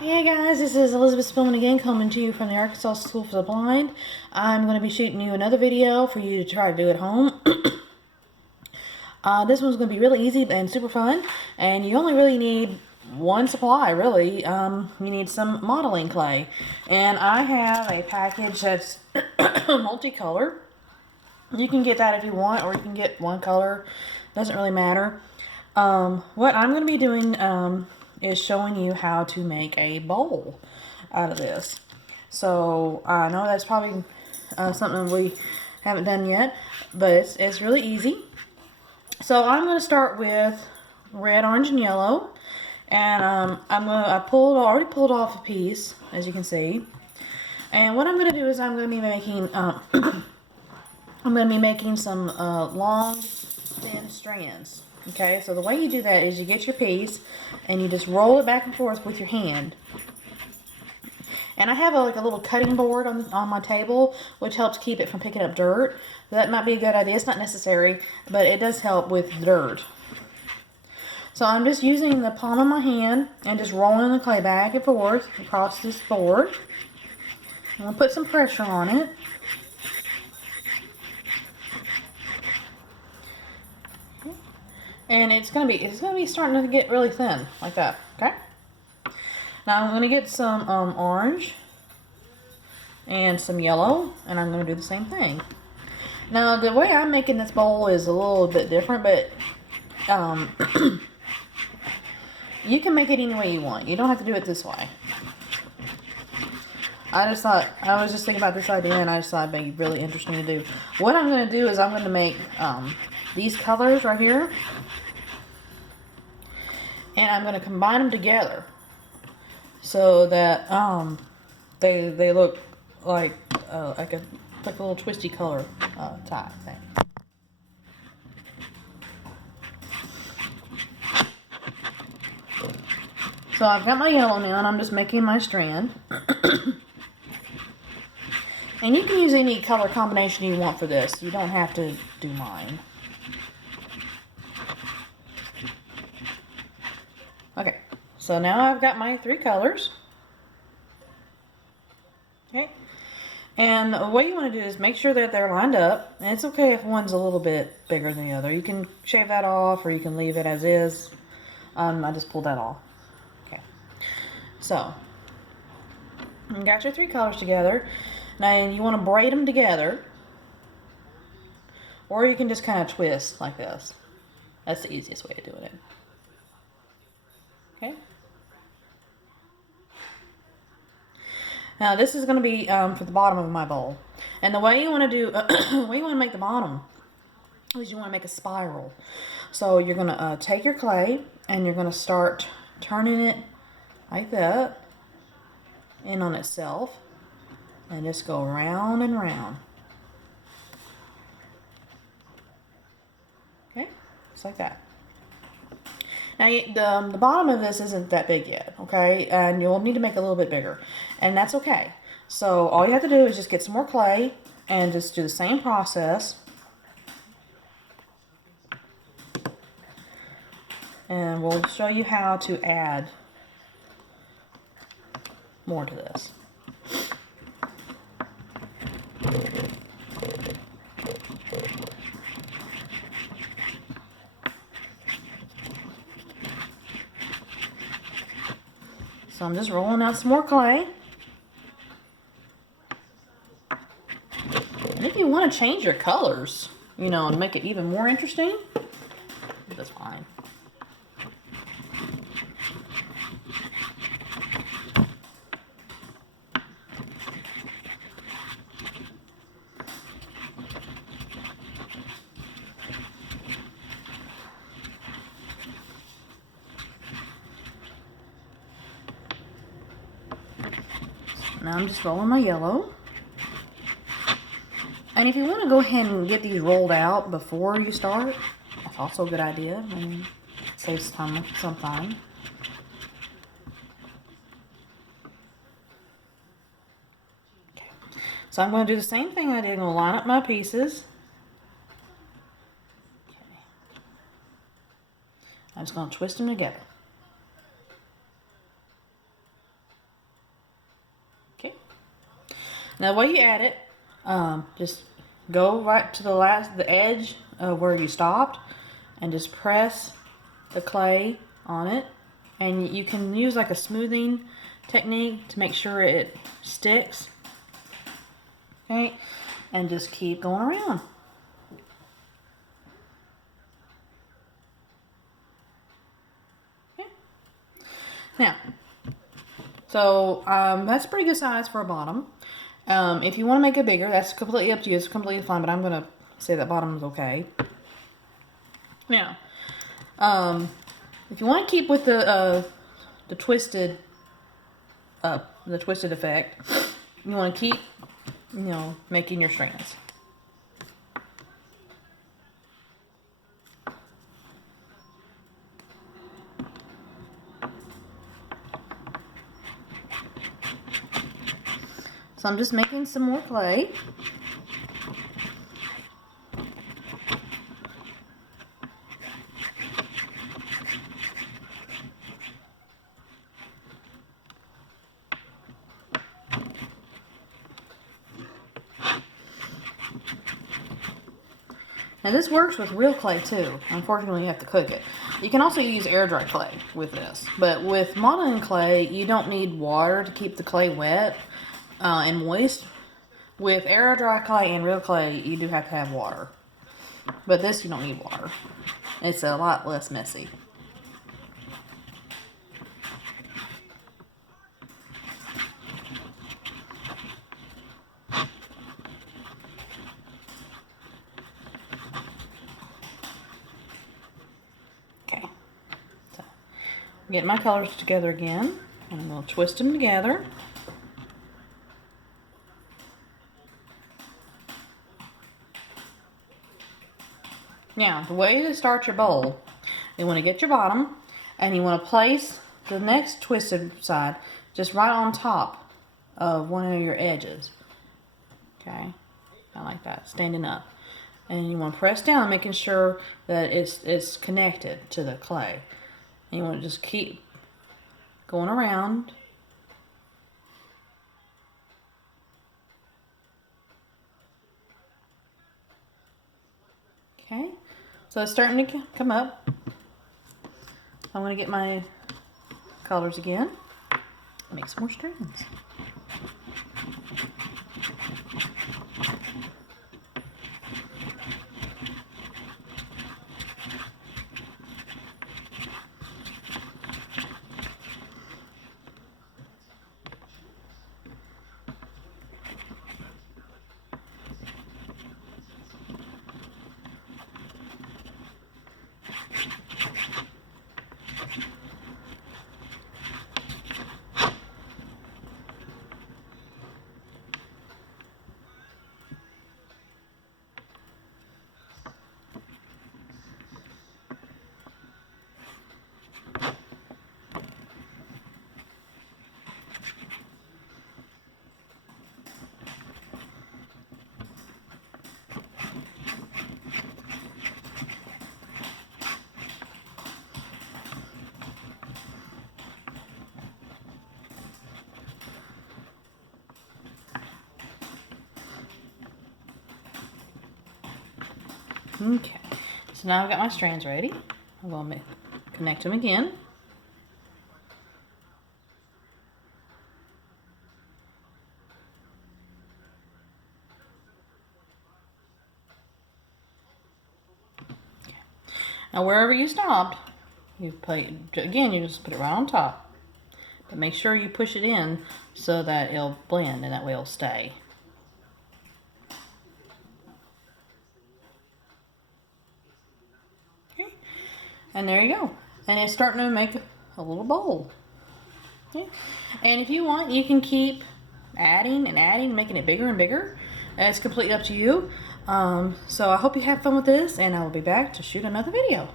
Hey guys, this is Elizabeth Spilman again, coming to you from the Arkansas School for the Blind. I'm going to be shooting you another video for you to try to do at home. This one's going to be really easy and super fun, and you only really need one supply, really. You need some modeling clay, and I have a package that's multicolor. You can get that if you want, or you can get one color. Doesn't really matter. What I'm going to be doing is showing you how to make a bowl out of this. So I know that's probably something we haven't done yet, but it's really easy. So I'm going to start with red, orange, and yellow, and I already pulled off a piece, as you can see. And what I'm going to do is I'm going to be making some long, thin strands. Okay, so the way you do that is you get your piece and you just roll it back and forth with your hand. And I have like a little cutting board on my table, which helps keep it from picking up dirt. That might be a good idea. It's not necessary, but it does help with dirt. So I'm just using the palm of my hand and just rolling the clay back and forth across this board. I'm going to put some pressure on it. And it's gonna be starting to get really thin, like that. Okay. Now I'm gonna get some orange and some yellow, and I'm gonna do the same thing. Now the way I'm making this bowl is a little bit different, but you can make it any way you want. You don't have to do it this way. I was just thinking about this idea, and I just thought it'd be really interesting to do. What I'm gonna do is I'm gonna make these colors right here. And I'm going to combine them together so that they look like a little twisty color type thing. So I've got my yellow now, and I'm just making my strand. And you can use any color combination you want for this. You don't have to do mine. Okay, so now I've got my three colors. Okay, and what you want to do is make sure that they're lined up. And it's okay if one's a little bit bigger than the other. You can shave that off, or you can leave it as is. I just pulled that off. Okay, so you got your three colors together. Now you want to braid them together, or you can just kind of twist like this. That's the easiest way of doing it. Okay. Now this is going to be for the bottom of my bowl, and the way you want to do, the way you want to make the bottom is you want to make a spiral. So you're going to take your clay and you're going to start turning it like that in on itself, and just go round and round. Okay, just like that. Now, the bottom of this isn't that big yet, okay? And you'll need to make it a little bit bigger, and that's okay. So all you have to do is just get some more clay and just do the same process. And we'll show you how to add more to this. So I'm just rolling out some more clay. And if you want to change your colors, you know, and make it even more interesting, that's fine. Now I'm just rolling my yellow. And if you want to go ahead and get these rolled out before you start, that's also a good idea. I mean, it saves time sometime. Okay. So I'm going to do the same thing I did. I'm going to line up my pieces. Okay. I'm just going to twist them together. Now the way you add it, just go right to the edge of where you stopped, and just press the clay on it. And you can use like a smoothing technique to make sure it sticks. Okay, and just keep going around. Okay. Now, so that's a pretty good size for a bottom. If you want to make it bigger, that's completely up to you. It's completely fine, but I'm going to say that bottom is okay. Now, if you want to keep with the twisted effect, you want to keep, making your strands. So I'm just making some more clay. Now this works with real clay too. Unfortunately, you have to cook it. You can also use air dry clay with this. But with modeling clay, you don't need water to keep the clay wet and moist. With air dry clay and real clay, you do have to have water. But this, you don't need water. It's a lot less messy. Okay. So, get my colors together again. And I'm going to twist them together. Now, the way to start your bowl, you want to get your bottom, and you want to place the next twisted side just right on top of one of your edges. Okay, kind of like that, standing up. And you want to press down, making sure that it's connected to the clay. And you want to just keep going around. Okay. So it's starting to come up. I'm going to get my colors again. Make some more strands. Okay, so now I've got my strands ready. I'm going to connect them again. Okay. Now wherever you stopped, you just put it right on top. But make sure you push it in so that it'll blend and that way it'll stay. And there you go. And it's starting to make a little bowl. Yeah. And if you want, you can keep adding and adding, making it bigger and bigger. It's completely up to you. So I hope you have fun with this, and I will be back to shoot another video.